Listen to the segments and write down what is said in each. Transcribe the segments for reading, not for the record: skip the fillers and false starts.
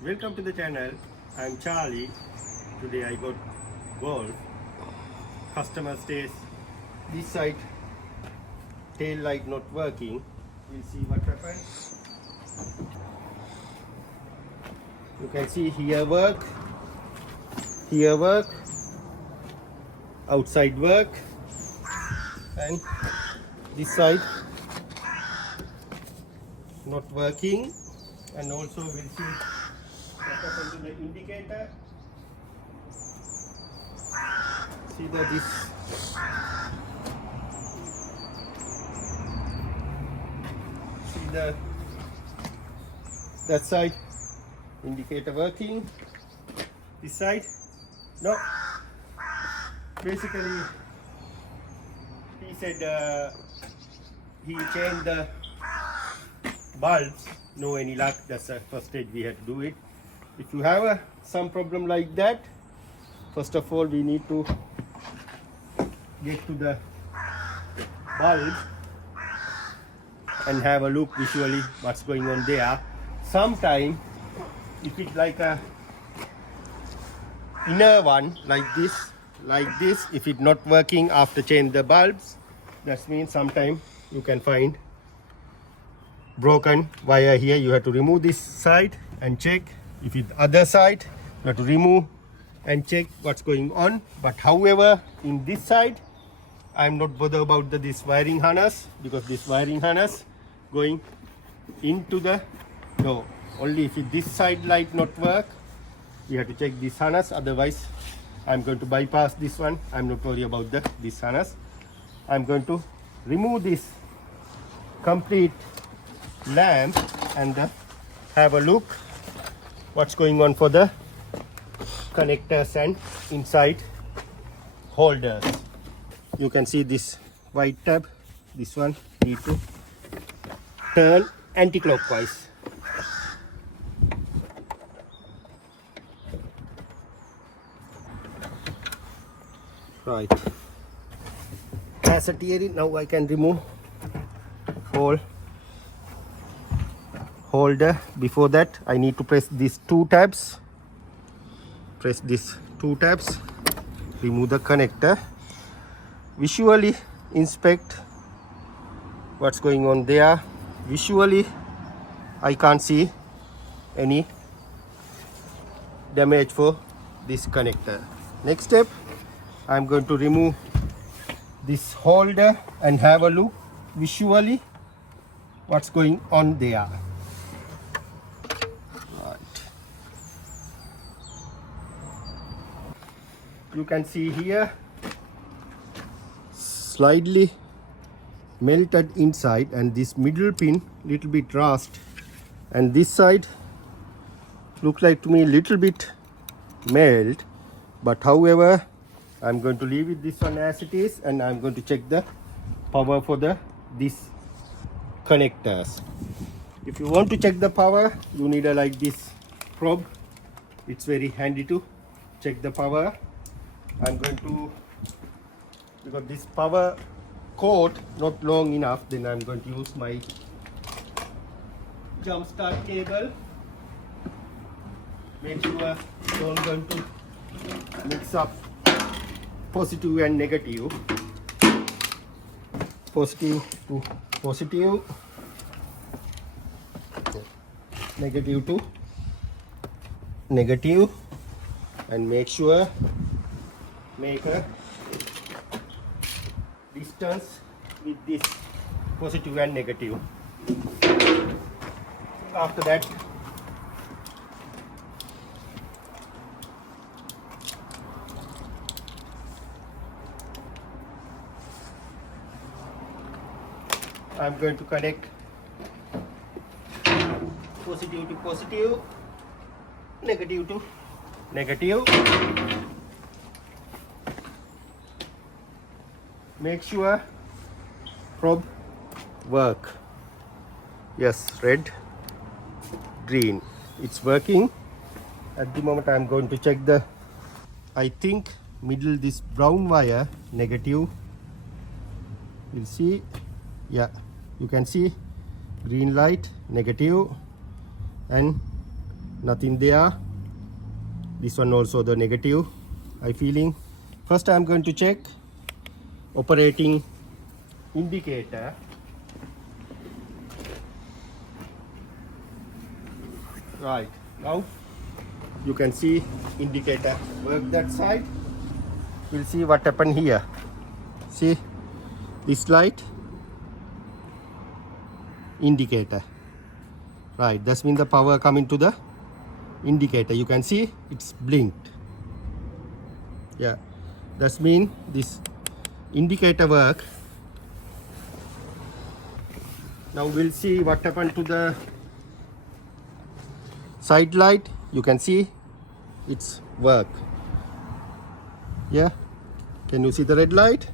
Welcome to the channel. I'm Charlie. Today I got golf. Customer says this side tail light not working. We'll see what happens. You can see here work, outside work, and this side not working. And also we'll see what happens to the indicator. See that side indicator working, this side no. Basically he said he changed the bulbs, no any luck. That's the first stage we had to do it. If you have some problem like that, first of all we need to get to the bulb and have a look visually what's going on there. Sometime if it's like a inner one like this, if it's not working after change the bulbs, that means sometime you can find broken wire here. You have to remove this side and check. If it's other side, you have to remove and check what's going on. But however, in this side I'm not bothered about this wiring harness, because this wiring harness going into the door. Only if this side light not work, we have to check this harness. Otherwise I'm going to bypass this one. I'm not worried about this harness. I'm going to remove this complete lamp and have a look what's going on for the connectors and inside holders. You can see this white tab, this one need to turn anti-clockwise. Right, cassette here. Now I can remove whole holder. Before that I need to press these two tabs. Press these two tabs, remove the connector, visually inspect what's going on there. Visually I can't see any damage for this connector. Next step, I'm going to remove this holder and have a look visually what's going on there. You can see here slightly melted inside, and this middle pin little bit rust, and this side look like to me little bit melt. But however, I'm going to leave it this one as it is, and I'm going to check the power for this connectors. If you want to check the power, you need a like this probe. It's very handy to check the power. I'm going to, because this power cord not long enough, then I'm going to use my jump start cable. Make sure don't going to mix up positive and negative. Positive to positive, negative to negative, and make sure make a distance with this positive and negative. After that, I'm going to connect positive to positive, negative to negative. Make sure probe work. Yes, red, green, it's working. At the moment I'm going to check the, I think middle this brown wire negative. We'll see. Yeah, you can see green light negative and nothing there. This one also the negative I feeling. First I'm going to check operating indicator. Right, now you can see indicator work that side. We'll see what happened here. See this light, indicator. Right, that's mean the power coming to the indicator. You can see it's blinked. Yeah, that's mean this indicator work. Now we'll see what happened to the side light. You can see it's work. Yeah, can you see the red light?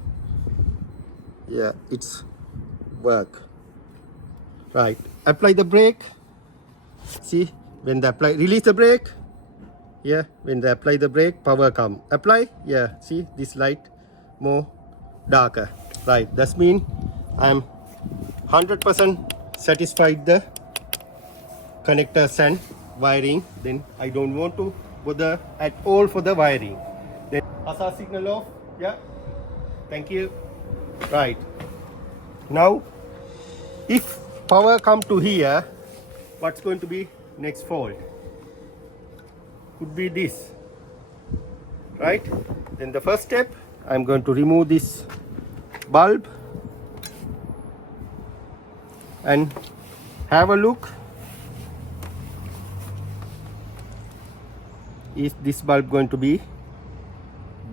Yeah, it's work. Right, apply the brake. See, when they apply, release the brake. Yeah, when they apply the brake, power come. Apply. Yeah, see this light more darker. Right, that's mean I'm 100% satisfied the connectors and wiring. Then I don't want to bother at all for the wiring. Then hazard signal off. Yeah, thank you. Right, now if power come to here, what's going to be next fault? Could be this, right? Then the first step, I'm going to remove this bulb and have a look. Is this bulb going to be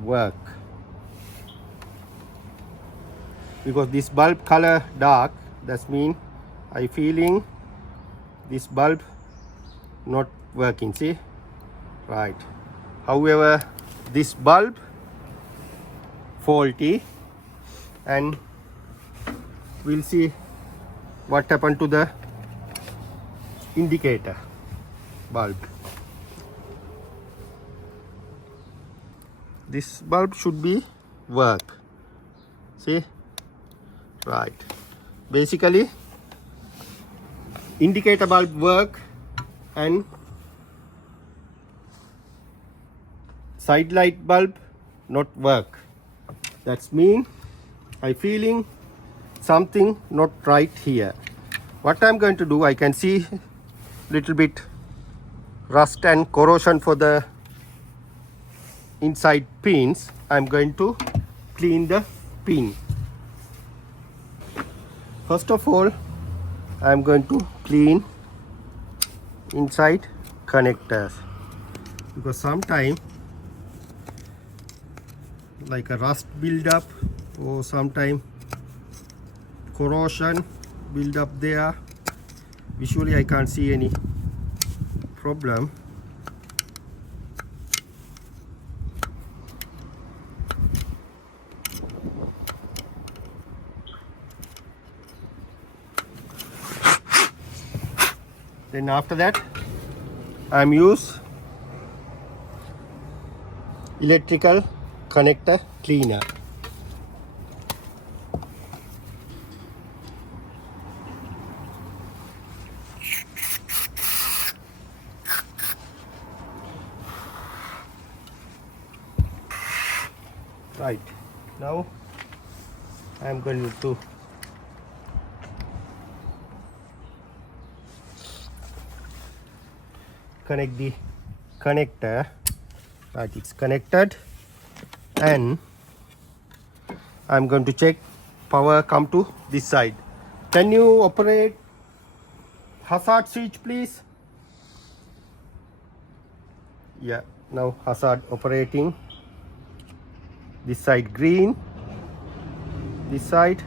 work? Because this bulb color dark, that's mean I feeling this bulb not working. See, right? However, this bulb faulty, and we'll see what happened to the indicator bulb. This bulb should be work. See, right? Basically, indicator bulb work and side light bulb not work. That's mean I feeling something not right here. What I'm going to do, I can see little bit rust and corrosion for the inside pins. I'm going to clean the pin. First of all, I'm going to clean inside connectors, because sometimes like a rust build up or sometime corrosion build up there. Visually I can't see any problem. Then after that, I'm use electrical connector cleaner. Right, now I'm going to connect the connector. Right, it's connected, and I'm going to check power come to this side. Can you operate hazard switch, please? Yeah, now hazard operating. This side green, this side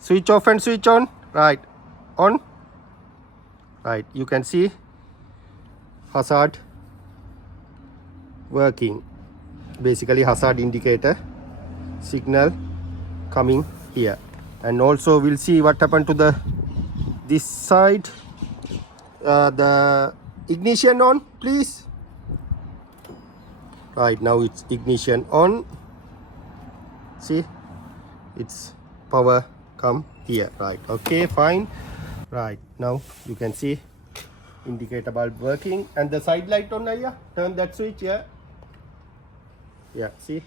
switch off and switch on. Right, on. Right, you can see hazard working. Basically hazard indicator signal coming here. And also we'll see what happened to the this side. The ignition on, please. Right, now it's ignition on. See, it's power come here, right? Okay, fine. Right, now you can see indicator bulb working and the side light on here. Turn that switch here. Yeah, see,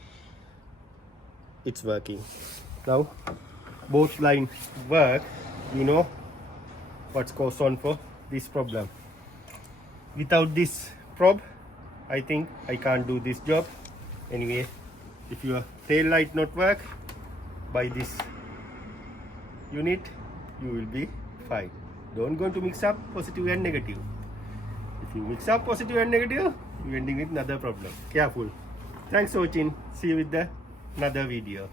it's working. Now both lines work. You know what's goes on for this problem. Without this probe, I think I can't do this job. Anyway, if your tail light not work by this unit, you will be fine. Don't go to mix up positive and negative. If you mix up positive and negative, you're ending with another problem. Careful. Thanks for watching. See you with the another video.